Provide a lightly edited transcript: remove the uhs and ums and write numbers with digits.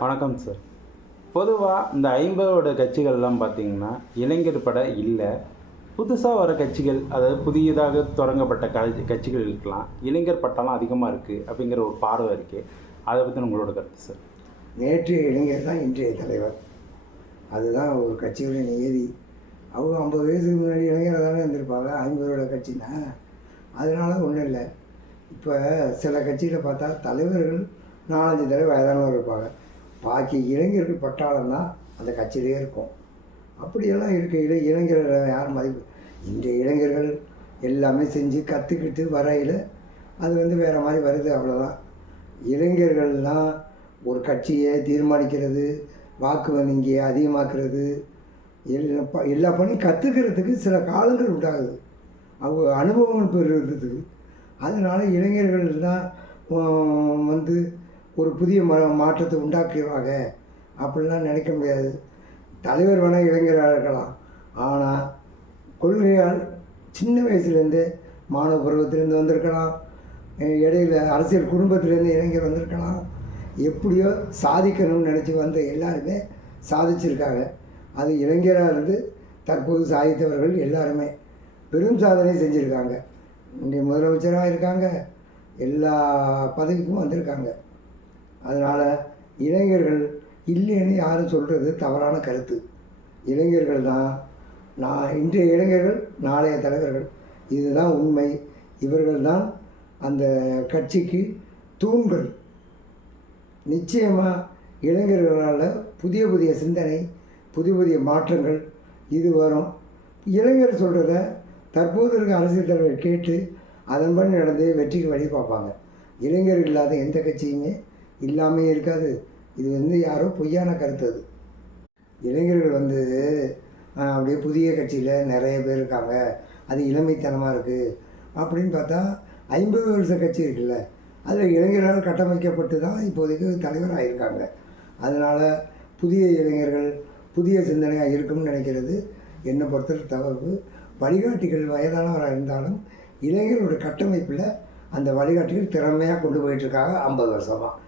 வணக்கம் சார். பொதுவாக இந்த 50 கட்சிகள்லாம் பார்த்தீங்கன்னா, இளைஞர் பட இல்லை. புதுசாக வர கட்சிகள், அதாவது புதியதாக தொடங்கப்பட்ட கட்சிகளுக்கெல்லாம் இளைஞர் பட்டம்லாம் அதிகமாக இருக்குது அப்படிங்கிற ஒரு பார்வை இருக்குது. அதை பற்றி உங்களோட கருத்து சார்? நேற்றைய இளைஞர் தான் இன்றைய தலைவர். அதுதான் ஒரு கட்சியுடைய நியதி. அவங்க 50 வயசுக்கு முன்னாடி இளைஞராக தானே இருந்திருப்பாங்க. 50 வருட கட்சினா அதனால ஒன்றும் இல்லை. இப்போ சில கட்சியில் பார்த்தா தலைவர்கள் 4-5 தடவை வயதானவர் இருப்பாங்க. பாக்கி இளைஞர்கள் பட்டாளம் தான் அந்த கட்சியிலே இருக்கும். அப்படியெல்லாம் இருக்கையில் இளைஞர்களை யார் மதிப்பு? இன்றைய இளைஞர்கள் எல்லாமே செஞ்சு கற்றுக்கிட்டு வரையில் அது வேறு மாதிரி வருது, அவ்வளோதான். இளைஞர்கள்லாம் ஒரு கட்சியை தீர்மானிக்கிறது, வாக்கு வங்கியை அதிகமாக்குறது, எல்லா பணியும் கற்றுக்கிறதுக்கு சில காலங்கள் உண்டாகுது, அவங்க அனுபவங்கள் பெறுறதுக்கு. அதனால் இளைஞர்கள் தான் ஒரு புதிய மாற்றத்தை உண்டாக்குவாங்க அப்படிலாம் நினைக்க முடியாது. தலைவர் வேணால் இளைஞராக இருக்கலாம், ஆனால் கொள்கையால் சின்ன வயசுலேருந்தே மாணவ பருவத்திலேருந்து வந்திருக்கலாம், இடையில அரசியல் குடும்பத்திலேருந்து இளைஞர் வந்திருக்கலாம். எப்படியோ சாதிக்கணும்னு நினச்சி வந்த எல்லாருமே சாதிச்சிருக்காங்க. அது இளைஞராக இருந்து தற்போது சாதித்தவர்கள் எல்லாருமே பெரும் சாதனை செஞ்சுருக்காங்க. இன்றைய முதலமைச்சராக இருக்காங்க, எல்லா பதவிக்கும் வந்திருக்காங்க. அதனால் இளைஞர்கள் இல்லைன்னு யாரும் சொல்கிறது தவறான கருத்து. இளைஞர்கள் தான் இன்றைய இளைஞர்கள் நாளைய தலைவர்கள், இதுதான் உண்மை. இவர்கள் தான் அந்த கட்சிக்கு தூண்கள். நிச்சயமாக இளைஞர்களால் புதிய புதிய சிந்தனை, புதிய புதிய மாற்றங்கள் இது வரும். இளைஞர் சொல்கிறத தற்போது இருக்க அரசியல் தலைவர் கேட்டு அதன்படி நடந்து வெற்றிக்கு வழி பார்ப்பாங்க. இளைஞர் இல்லாத எந்த கட்சியுமே இல்லாமே இருக்காது. இது யாரோ பொய்யான கருத்து. அது இளைஞர்கள் அப்படியே புதிய கட்சியில் நிறைய பேர் இருக்காங்க, அது இளமைத்தனமாக இருக்குது அப்படின்னு பார்த்தா 50 வருஷ கட்சி இருக்குல்ல, அதில் இளைஞர்களால் கட்டமைக்கப்பட்டு தான் இப்போதைக்கு தலைவராக இருக்காங்க. அதனால் புதிய இளைஞர்கள் புதிய சிந்தனையாக இருக்கும்னு நினைக்கிறது என்னை பொறுத்தவரை தவறு. வழிகாட்டிகள் வயதானவராக இருந்தாலும் இளைஞர்களோட கட்டமைப்பில் அந்த வழிகாட்டிகள் திறமையாக கொண்டு போயிட்டுருக்காங்க 50 வருஷமாக.